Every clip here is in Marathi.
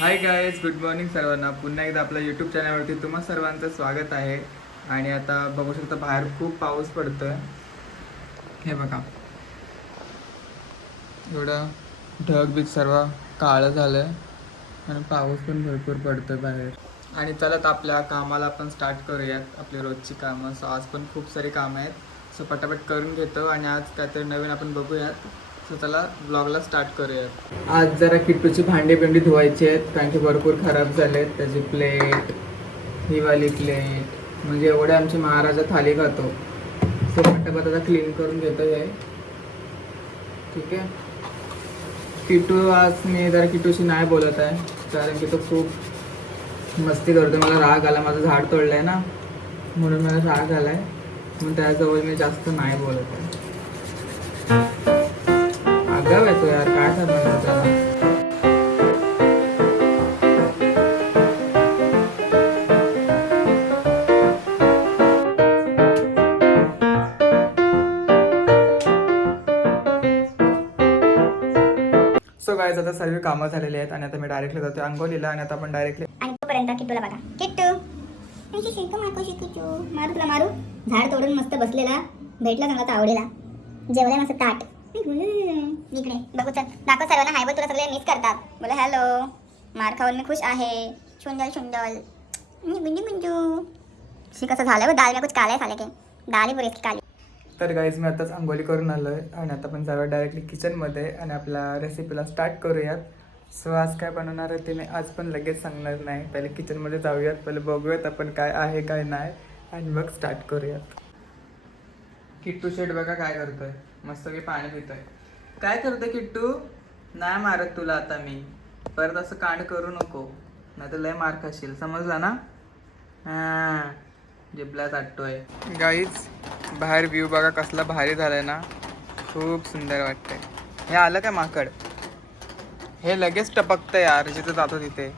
हाय गायज, गुड मॉर्निंग सर्वांना. पुन्हा एकदा आपल्या यूट्यूब चॅनलवरती तुम्हा सर्वांचं स्वागत आहे. आणि आता बघू शकता बाहेर खूप पाऊस पडतोय. हे बघा, एवढं ढग बीग सर्व काळं झालंय आणि पाऊस पण भरपूर पडतोय बाहेर. आणि चला आपल्या कामाला आपण स्टार्ट करूयात, आपली रोजची कामं. सो आज पण खूप सारी कामं आहेत, सो पटापट करून घेतो आणि आज काहीतरी नवीन आपण बघूयात. सो चला ब्लॉगला स्टार्ट करूयात. आज जरा किट्टूची भांडी बिंडी धुवायची आहेत, कारण की भरपूर खराब झालेत. त्याची प्लेट, ही वाली प्लेट, म्हणजे एवढे आमची महाराजा थाली खातो. सो पटापट आता क्लीन करून घेतो हे. ठीक आहे. किट्टू, आज मी जरा किट्टूशी नाही बोलत आहे, कारण की तो खूप मस्ती करतो. मला राग आला, माझं झाड तोडलं आहे ना, म्हणून मला राग आला आहे. म्हणून त्याजवळ मी जास्त नाही बोलत आहे. आगाव आहे तो यार, काय करणार त्याला. सो गाईज, आता सर्व कामं झालेली आहेत आणि आता मी डायरेक्टली जातो अंघोलीला. आणि आता आपण डायरेक्टली आणि तोपर्यंत किट्टूला बघा. किट्टू मारू तुला मारू. झाड तोडून मस्त बसलेला, भेटला चांगला तर आवडेला. जेवलाय मस्त ताट. इकडे बघू, चल दाखव सर्वांना. हाय बोल, तुला सगळे मिस करतात. बोला हॅलो. मार खाऊन मी खुश आहे. शुंडल शुंडल गुंजू गुंजू. शी कसं झालं व दाल में कुछ काला है साले के. दाल ही पुरी काली. तर गाईज, मी आताच अंघोली करून आलो आहे आणि आता आपण जाऊया डायरेक्टली किचनमध्ये आणि आपल्या रेसिपीला स्टार्ट करूयात. सो आज काय बनवणार आहे ते मी आज पण लगेच सांगणार नाही. पहिले किचनमध्ये जाऊयात, पहिले बघूयात आपण काय आहे काय नाही, आणि मग स्टार्ट करूयात. किट्टू शेट बघा काय करतोय, मस्त की पाणी पितोय. काय करतोय किट्टू? नाही मारत तुला आता मी, परत असं कांड करू नको, नाही तर लय मार खाशील, समजला ना. हां, जिबला चाटतोय. गाईज, बाहेर व्ह्यू बघा कसला भारी झालाय ना, खूप सुंदर वाटतंय. हे आलं काय माकड, हे लगेच टपकतं यार जिथे जातो तिथे.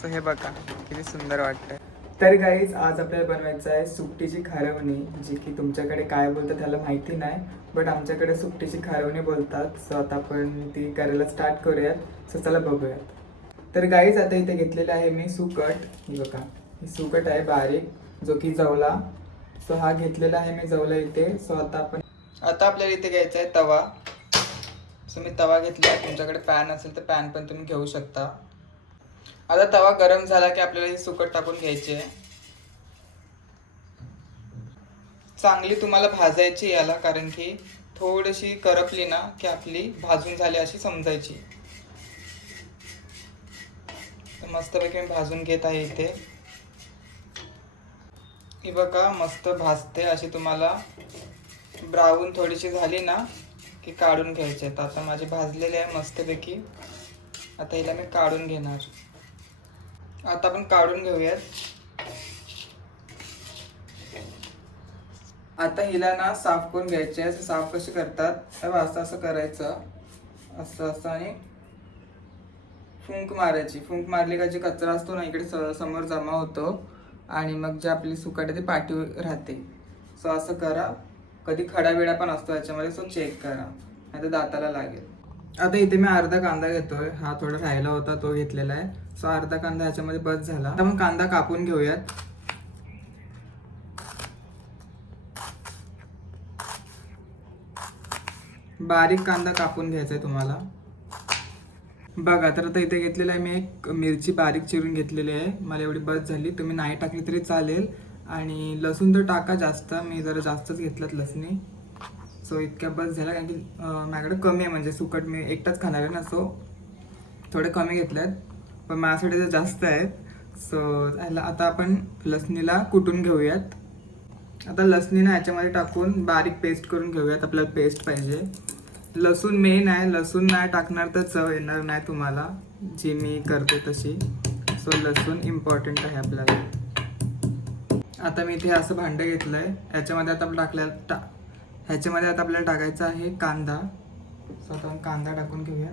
सो हे बघा किती सुंदर वाटतंय. तर गाईज, आज आपल्याला बनवायचं आहे सुकटीची खारवणी, जी की तुमच्याकडे काय बोलतात त्याला माहिती नाही, बट आमच्याकडे सुकटीची खारवणी बोलतात. सो आता आपण ती करायला स्टार्ट करूयात. सो चला बघूयात. तर गाईज, आता इथे घेतलेलं आहे मी सुकट. ही बघा, ही सुकट आहे बारीक, जो की जवला. सो हा घेतलेला आहे मी जवला इथे. सो आता आपल्याला इथे घ्यायचा आहे तवा. सो मी तवा घेतला आहे, तुमच्याकडे पॅन असेल तर पॅन पण तुम्ही घेऊ शकता. आता तवा गरम झाला की आपल्याला ही सुकट टाकून घ्यायची आहे. चांगली तुम्हाला भाजायची याला, कारण की थोडीशी करपली ना की आपली भाजून झाली अशी समजायची. तर मस्तपैकी मी भाजून घेत आहे इथे. ही बघा मस्त भाजते अशी. तुम्हाला ब्राऊन थोडीशी झाली ना की काढून घ्यायचे. तर आता माझी भाजलेली आहे मस्तपैकी. आता हिला मी काढून घेणार. आता आपण काढून घेऊयात. आता हिला ना साफ करून घ्यायचे. असं साफ कसे करतात, असं असं करायचं, असं असं, आणि फुंक मारायची. फुंक मारली का जे कचरा असतो ना इकडे समोर जमा होतो, आणि मग जे आपली सुकट आहे ती पाठीवर राहते. सो असं करा. कधी खडा बिडा पण असतो याच्यामध्ये, सो चेक करा, नाही तर दाताला लागेल. आता इथे मी अर्धा कांदा घेतोय. हा थोडा राहिला होता तो घेतलेला आहे. सो अर्धा कांदा ह्याच्यामध्ये बस झाला. आता मग कांदा कापून घेऊयात. बारीक कांदा कापून घ्यायचा आहे तुम्हाला. बघा, तर आता इथे घेतलेलं आहे मी एक मिरची बारीक चिरून घेतलेली आहे. मला एवढी बस झाली. तुम्ही नाही टाकली तरी चालेल. आणि लसूण तर टाका जास्त, मी जरा जास्तच घेतलात लसणी. सो इतक्या बस झाल्या, कारण की माझ्याकडे कमी आहे, म्हणजे सुकट मी एकटाच खाणार आहे ना, सो थोडे कमी घेतल्यात, पण माझ्यासाठी तर जास्त आहेत. सो ह्याला आता आपण लसणीला कुटून घेऊयात. आता लसणीला ह्याच्यामध्ये टाकून बारीक पेस्ट करून घेऊयात. आपल्याला पेस्ट पाहिजे. लसूण मेन आहे, लसूण नाही टाकणार तर चव येणार नाही तुम्हाला, जी मी करते तशी. सो लसूण इम्पॉर्टंट आहे आपल्याला. आता मी इथे असं भांडं घेतलं आहे. ह्याच्यामध्ये आता आपल्याला टाकायचा आहे कांदा. सो आता कांदा टाकून घेऊया.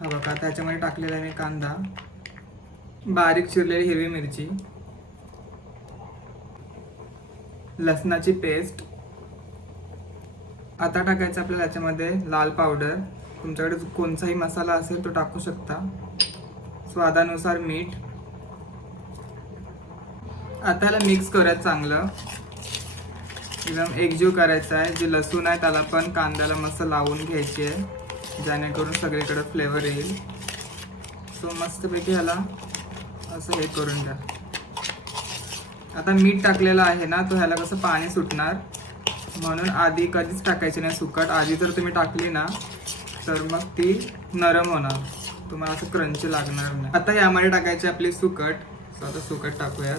हा बघा, आता ह्याच्यामध्ये टाकलेला आहे मी कांदा, बारीक चिरलेली हिरवी मिरची, लसणाची पेस्ट. आता टाकायचं आपल्याला याच्यामध्ये लाल पावडर. तुमच्याकडे कोणताही मसाला असेल तो टाकू शकता. स्वादानुसार मीठ. आता ह्याला मिक्स करूयात चांगलं, एकदम एकजीव करायचं आहे. जे लसूण आहे त्याला पण कांद्याला मस्त लावून घ्यायची आहे, जेणेकरून सगळीकडे फ्लेवर येईल. सो मस्तपैकी ह्याला असं हे करून द्या. आता मीठ टाकलेलं आहे ना, तो ह्याला कसं पाणी सुटणार, म्हणून आधी कधीच टाकायची नाही सुकट. आधी जर तुम्ही टाकली ना तर मग ती नरम होणार, तुम्हाला असं क्रंची लागणार नाही. आता यामध्ये टाकायची आपली सुकट. सो आता सुकट टाकूयात.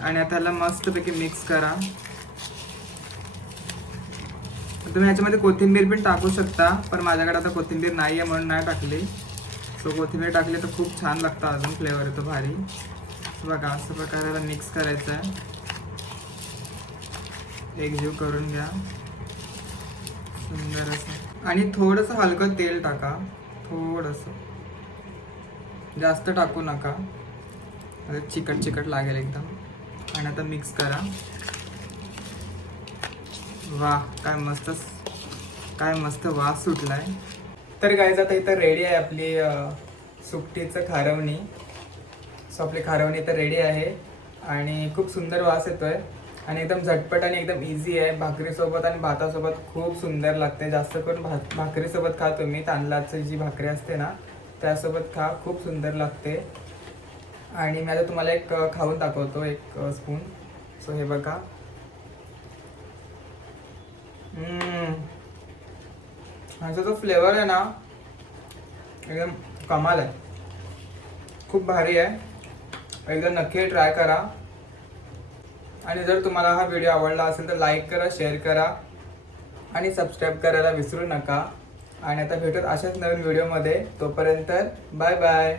आणि आता ह्याला मस्तपैकी मिक्स करा. तुम्ही ह्याच्यामध्ये कोथिंबीर पण टाकू शकता, पण माझ्याकडे आता कोथिंबीर नाही आहे म्हणून नाही टाकली. सो कोथिंबीर टाकली तर खूप छान लागतं, अजून फ्लेवर येतो भारी. बघा असं प्रकारे ह्याला मिक्स करायचं आहे, एकजीव करून घ्या सुंदर असं. आणि थोडंसं हलकं तेल टाका, थोडंसं, जास्त टाकू नका, चिकट चिकट लागेल एकदम. आणि आता मिक्स करा. वाह, काय मस्त वास सुटलाय. तर गाईज आता इथं रेडी आहे आपली सुकटीचं खारवणी. सो आपली खारवणी तर रेडी आहे आणि खूप सुंदर वास येतोय आणि एकदम झटपट आणि एकदम इझी आहे. भाकरीसोबत आणि भातासोबत खूप सुंदर लागते. जास्त करून भाकरीसोबत खा तुम्ही, तांदळाची जी भाकरी असते ना त्यासोबत खा, खूप सुंदर लागते. आणि मी आता तुम्हाला एक खाऊन दाखवतो, एक स्पून. सो हे बघा, ह्याचा जो फ्लेवर आहे ना एकदम कमाल आहे, खूप भारी आहे. एकदा नक्की ट्राय करा. आणि जर तुम्हाला हा व्हिडिओ आवडला असेल तर लाईक करा, शेअर करा आणि सबस्क्राईब करायला विसरू नका. आणि आता भेटत अशाच नवीन व्हिडिओमध्ये. तोपर्यंत बाय बाय.